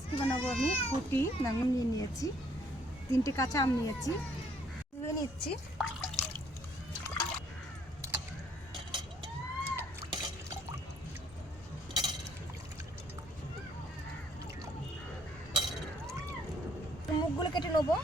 আজকে বানাবো আমি ফুটি বেগুন নিয়ে নিয়েছি, 3টে কাঁচা আম নিয়েছি, ধুয়ে নিচ্ছি। মুখগুলো কেটে নেবো।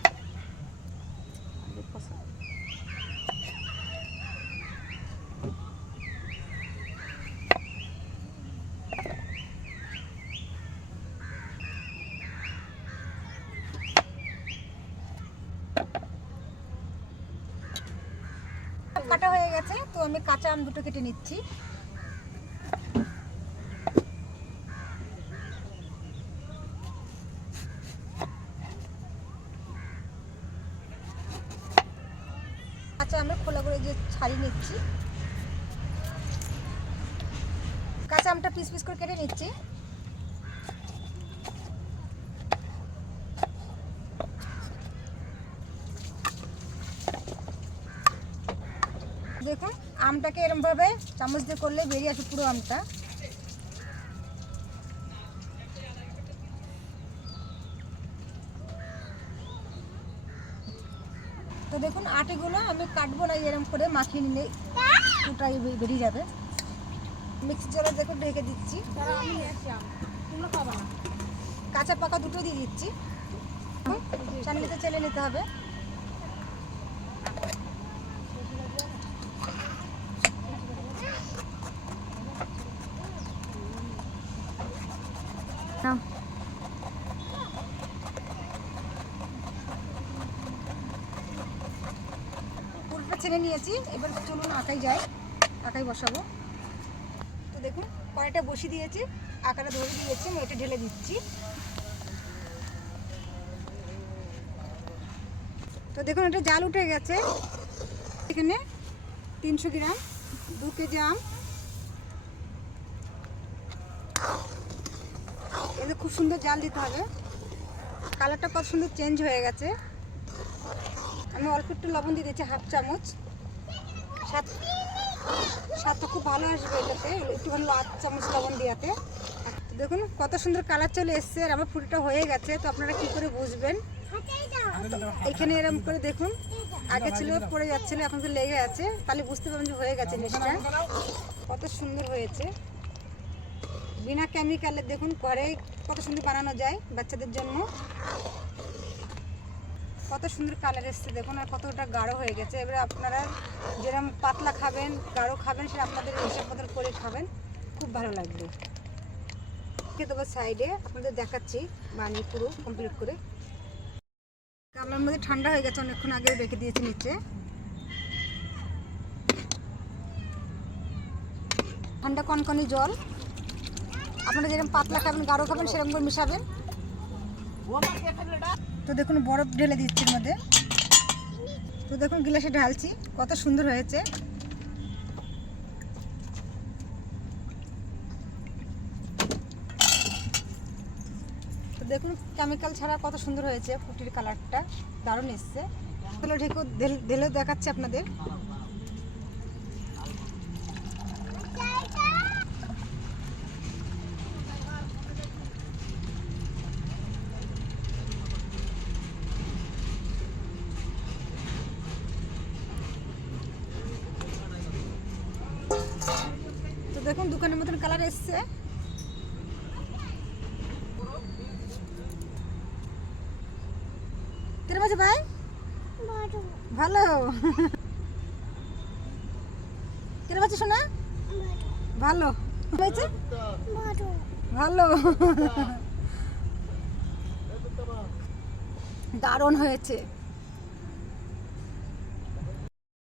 কাটা হয়ে গেছে, তো আমি কাঁচা আম দুটো কেটে নিচ্ছি। কাঁচা আমটা খোলা করে যে ছাড়িয়ে নিচ্ছি। কাঁচা আমটা পিস পিস করে কেটে নিচ্ছি। দেখুন আমটাকে এরকম ভাবে চামচ দিয়ে করলে বেরিয়ে আসে পুরো আমটা। তো দেখুন আটিগুলো আমি কাটবো না, এরকম করে মাখিয়ে নিলে পুরোটাই বেরিয়ে যাবে। মিক্সি জলে দেখুন ঢেকে দিচ্ছি। কাঁচা পাকা দুটো দিয়ে দিচ্ছি। চালনিতে চেলে নিতে হবে। পুরোটা ছেড়ে নিয়েছি, এবার চলুন আঁকাই যাই, আঁকাই বসাবো। তো দেখুন কড়াইটা বসিয়ে দিয়েছি, আঁকাটা ধরে দিয়েছি, আমি এটা ঢেলে দিচ্ছি। তো দেখুন এটা জাল উঠে গেছে। এখানে 300 গ্রাম 2 কেজি আম, এটা খুব সুন্দর জাল দিতে হবে। কালারটা কত সুন্দর চেঞ্জ হয়ে গেছে। আমি অল্প একটু লবণ দিয়ে দিয়েছি, হাফ চামচ। স্বাদটা খুব ভালো আসবে এটাতে, একটুখানি 1 চামচ লবণ দেওয়াতে। দেখুন কত সুন্দর কালার চলে এসছে, আর আমার ফুটিটা হয়ে গেছে। তো আপনারা কি করে বুঝবেন? এখানে এরকম করে দেখুন, আগে ছিল পড়ে যাচ্ছিল, এখন তো লেগে আছে, তাহলে বুঝতে পারবেন যে হয়ে গেছে জিনিসটা। কত সুন্দর হয়েছে, বিনা কেমিক্যালের। দেখুন ঘরে কত সুন্দর বানানো যায় বাচ্চাদের জন্য। কত সুন্দর কালার এসছে দেখুন, আর কতটা গাঢ় হয়ে গেছে। এবারে আপনারা যেরকম পাতলা খাবেন, গাঢ় খাবেন, সেটা আপনাদের হিসাব মতন করে খাবেন, খুব ভালো লাগবে। খেতে দেবো সাইডে, আপনাদের দেখাচ্ছি বানিয়ে পুরো কমপ্লিট করে। গামলার মধ্যে ঠান্ডা হয়ে গেছে, অনেকক্ষণ আগে রেখে দিয়েছি নিচে। ঠান্ডা কনকনি জল, আপনারা যেরকম পাতলা খাবেন, গাঢ় খাবেন, সেরকম করে মিশাবেন। তো দেখুন বরফ ঢেলে দিচ্ছি এর মধ্যে। তো দেখুন গ্লাসে ঢালছি, কত সুন্দর হয়েছে। তো দেখুন কেমিক্যাল ছাড়া কত সুন্দর হয়েছে, ফুটির কালারটা দারুণ এসছে। তাহলে ঢেকে ঢেলে দেখাচ্ছি আপনাদের। তো দেখুন দোকানের মতন কালার এসছে। কেমন আছে ভাই? ভালো। কেমন আছে শোনা? ভালো হয়েছে, ভালো, দারুণ হয়েছে।